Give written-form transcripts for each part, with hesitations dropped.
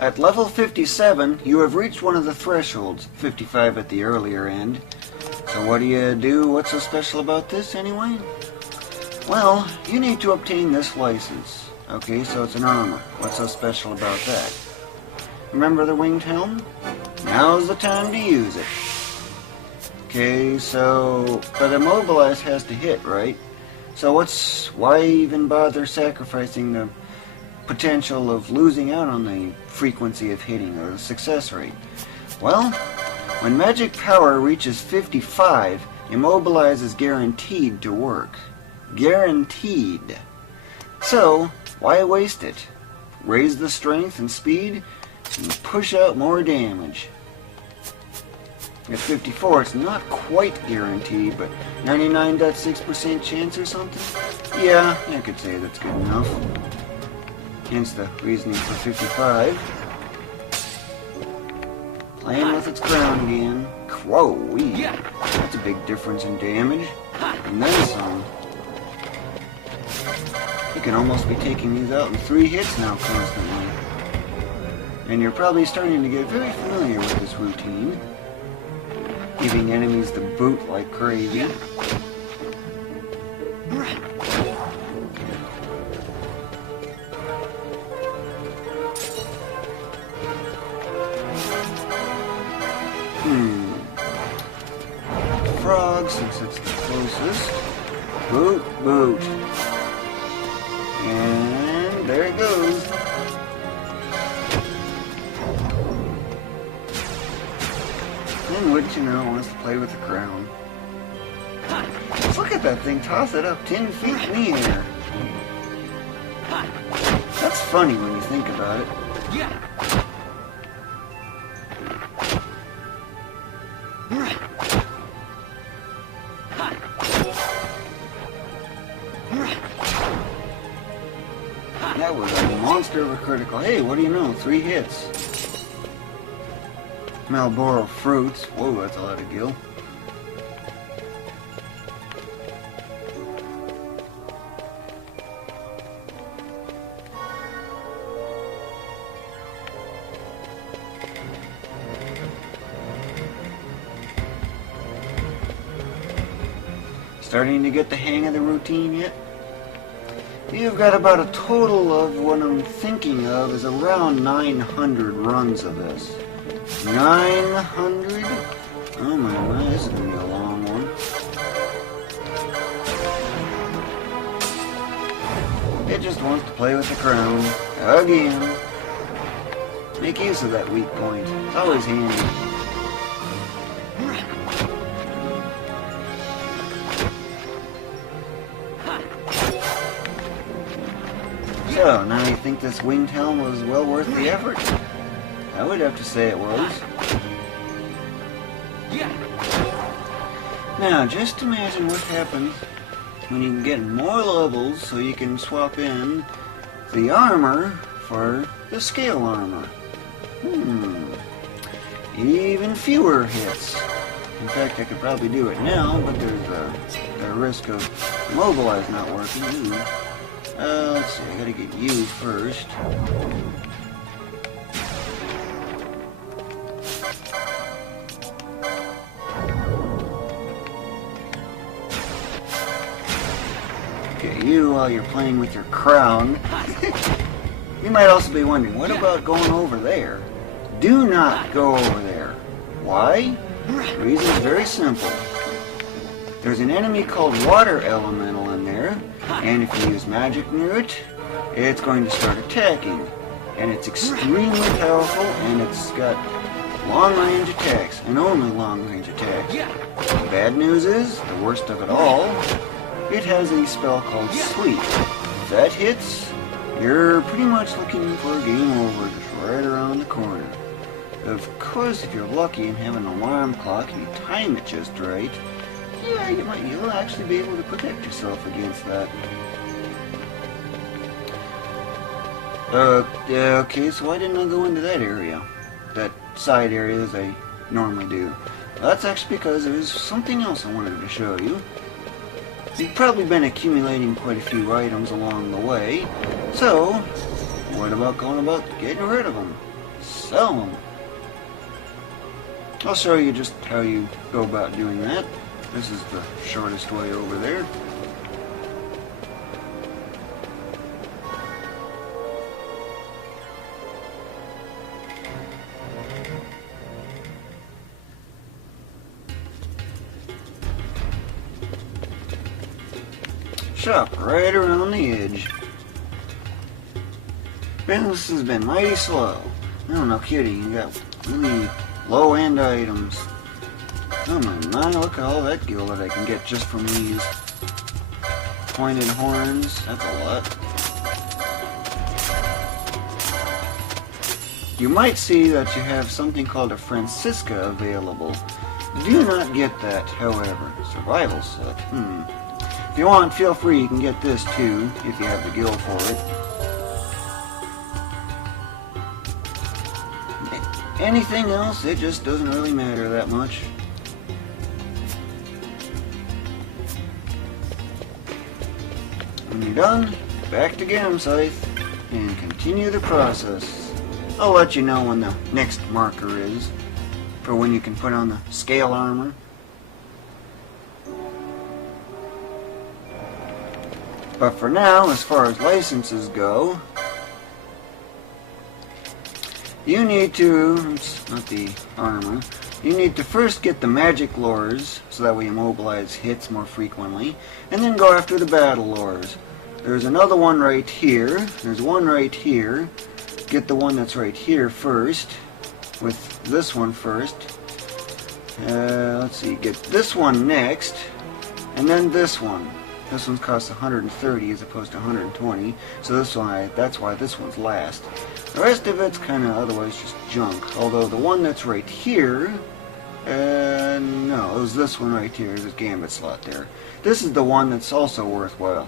At level 57, you have reached one of the thresholds, 55 at the earlier end. So what do you do? What's so special about this anyway? Well, you need to obtain this license. Okay, so it's an armor. What's so special about that? Remember the winged helm? Now's the time to use it. Okay, so, but Immobilize has to hit, right? So why even bother sacrificing the potential of losing out on the frequency of hitting or the success rate? Well, when magic power reaches 55, Immobilize is guaranteed to work. Guaranteed. So, why waste it? Raise the strength and speed and push out more damage. At 54, it's not quite guaranteed, but 99.6% chance or something? Yeah, I could say that's good enough. Hence the reasoning for 55. Playing with its crown again. Whoa-wee. That's a big difference in damage. And then some. You can almost be taking these out in 3 hits now constantly. And you're probably starting to get very familiar with this routine. Giving enemies the boot like crazy. Frog, since it's the closest. Boot, boot. And there it goes. And wouldn't you know, wants to play with the crown. Just look at that thing, toss it up 10 feet in the air. That's funny when you think about it. That was a monster of a critical. Hey, what do you know? 3 hits. Marlboro fruits. Whoa, that's a lot of gil. Starting to get the hang of the routine yet? You've got about a total of what I'm thinking of is around 900 runs of this. 900? Oh my, this is going to be a long one. It just wants to play with the crown. Again. Make use of that weak point. It's always handy. So, now you think this winged helm was well worth the effort? I would have to say it was. Now, just imagine what happens when you can get more levels so you can swap in the armor for the scale armor. Even fewer hits. In fact, I could probably do it now, but there's a risk of Immobilize not working. Let's see, I gotta get you first. Get you while you're playing with your crown. You might also be wondering, what about going over there? Do not go over there. Why? The reason is very simple. There's an enemy called Water Elemental in there, and if you use magic near it, it's going to start attacking. And it's extremely powerful, and it's got long-range attacks, and only long-range attacks. The bad news is, the worst of it all, it has a spell called Sleep. If that hits, you're pretty much looking for a game over, just right around the corner. Of course, if you're lucky and have an alarm clock and you time it just right, yeah, you'll actually be able to protect yourself against that. Okay, so why didn't I go into that area? That side area as I normally do. Well, that's actually because there's something else I wanted to show you. You've probably been accumulating quite a few items along the way, so what about going about getting rid of them? sell them. I'll show you just how you go about doing that. This is the shortest way over there. Shop right around the edge. Business has been mighty slow. Oh, no kidding, you got really low-end items. Oh my, look at all that gil that I can get just from these. Pointed horns, that's a lot. You might see that you have something called a Francisca available. Do not get that, however. Survival set, If you want, feel free, you can get this too, if you have the gil for it. Anything else, it just doesn't really matter that much. When you're done, back to Gam Scythe and continue the process. I'll let you know when the next marker is for when you can put on the scale armor. But for now, as far as licenses go, you need to, it's not the armor, you need to first get the magic lures, so that way Immobilize hits more frequently, and then go after the battle lures. There's another one right here, there's one right here. Get the one that's right here first, with this one first. Let's see, get this one next, and then this one. This one costs 130 as opposed to 120, so this one, that's why this one's last. The rest of it's kind of otherwise just junk, although the one that's right here, no, it was this one right here, this gambit slot there. This is the one that's also worthwhile.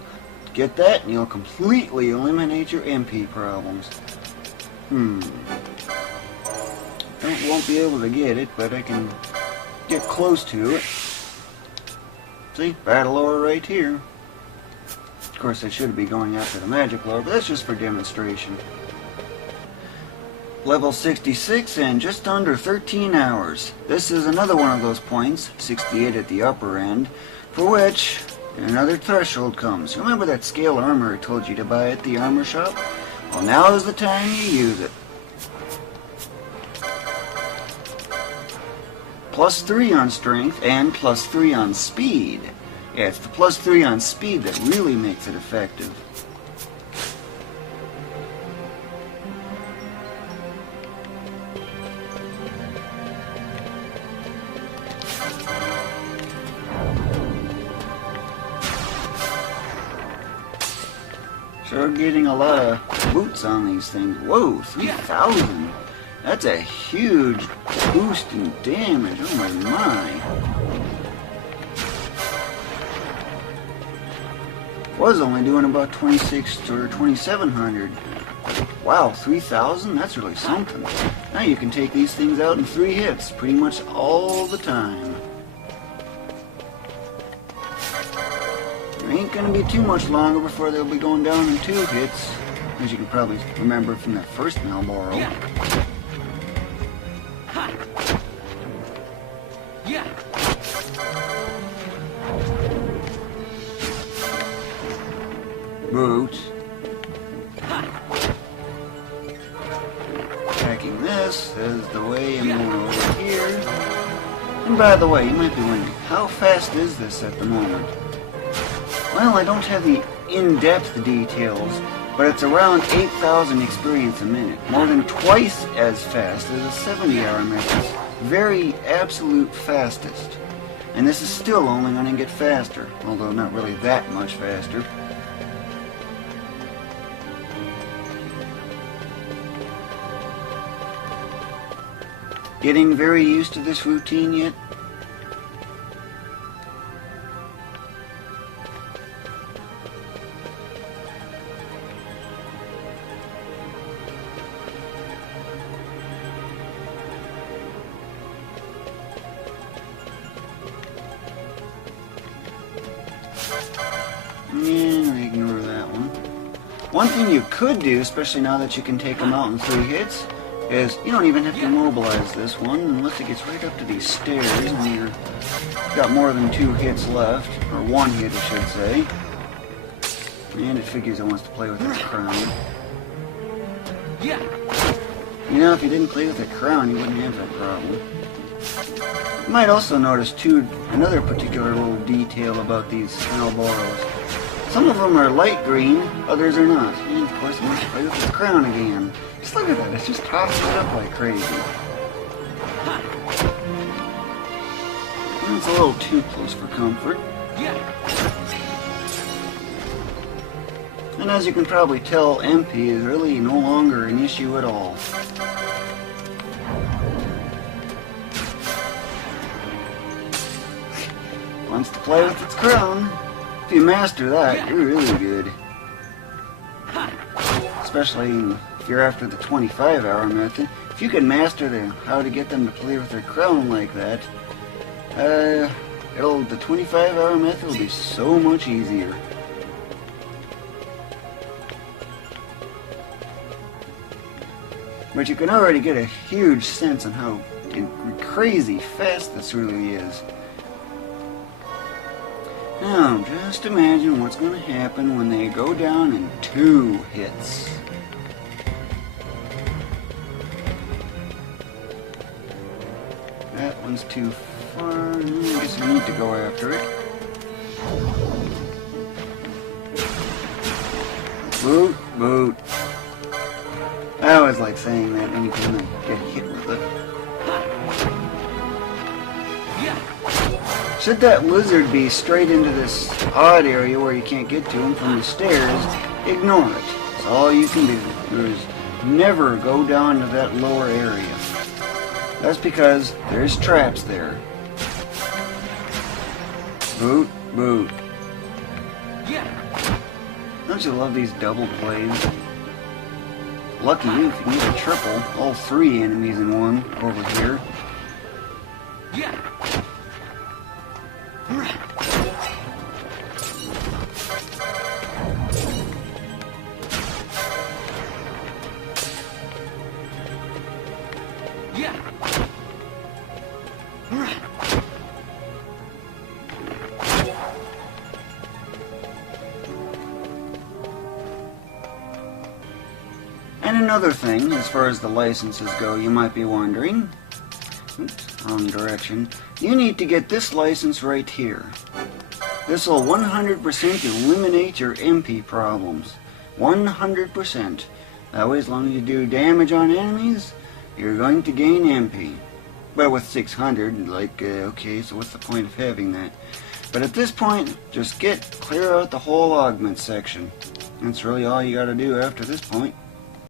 Get that and you'll completely eliminate your MP problems. I won't be able to get it, but I can get close to it. See, battle lore right here. Of course, I should be going after the magic lore, but that's just for demonstration. Level 66 and just under 13 hours. This is another one of those points, 68 at the upper end, for which another threshold comes. Remember that scale armor I told you to buy at the armor shop? Well, now is the time you use it. +3 on strength and +3 on speed. Yeah, it's the +3 on speed that really makes it effective. Sure getting a lot of boots on these things. Whoa, 3,000. That's a huge boost in damage. Oh my. Was only doing about 26 or 2,700. Wow, 3,000? That's really something. Now you can take these things out in 3 hits, pretty much all the time. It ain't gonna be too much longer before they'll be going down in 2 hits, as you can probably remember from that first Malboro. Boot. Attacking this is the way I'm going over here. And by the way, you might be wondering, how fast is this at the moment? Well, I don't have the in-depth details, but it's around 8,000 experience a minute. More than twice as fast as a 70-hour method. Very absolute fastest. And this is still only going to get faster, although not really that much faster. Getting very used to this routine yet? Yeah, ignore that one. One thing you could do, especially now that you can take them out in 3 hits, is you don't even have to immobilize this one unless it gets right up to these stairs and you've got more than 2 hits left, or 1 hit I should say. And it figures it wants to play with its crown. You know, if you didn't play with a crown, you wouldn't have that problem. You might also notice, too, another particular little detail about these Malboros. Some of them are light green, others are not. And, of course, it wants to play with its crown again. Just look at that, it's just tossing it up like crazy. And it's a little too close for comfort. And as you can probably tell, MP is really no longer an issue at all. Wants to play with its crown. If you master that, you're really good. Especially if you're after the 25-hour method. If you can master how to get them to play with their crown like that, the 25-hour method will be so much easier. But you can already get a huge sense on how crazy fast this really is. Now, just imagine what's going to happen when they go down in 2 hits. That one's too far. I guess we need to go after it. Boot, boot. I always like saying that anytime I get hit with it. Should that lizard be straight into this odd area where you can't get to him from the stairs, ignore it. That's all you can do. Never go down to that lower area. That's because there's traps there. Boot, boot. Don't you love these double plays? Lucky you if you can get a triple, all 3 enemies in one over here. And another thing, as far as the licenses go, you might be wondering, oops, wrong direction, you need to get this license right here. This will 100% eliminate your MP problems. 100%. That way, as long as you do damage on enemies, you're going to gain MP. But with 600, okay, so what's the point of having that? But at this point, just clear out the whole augment section. That's really all you gotta do after this point.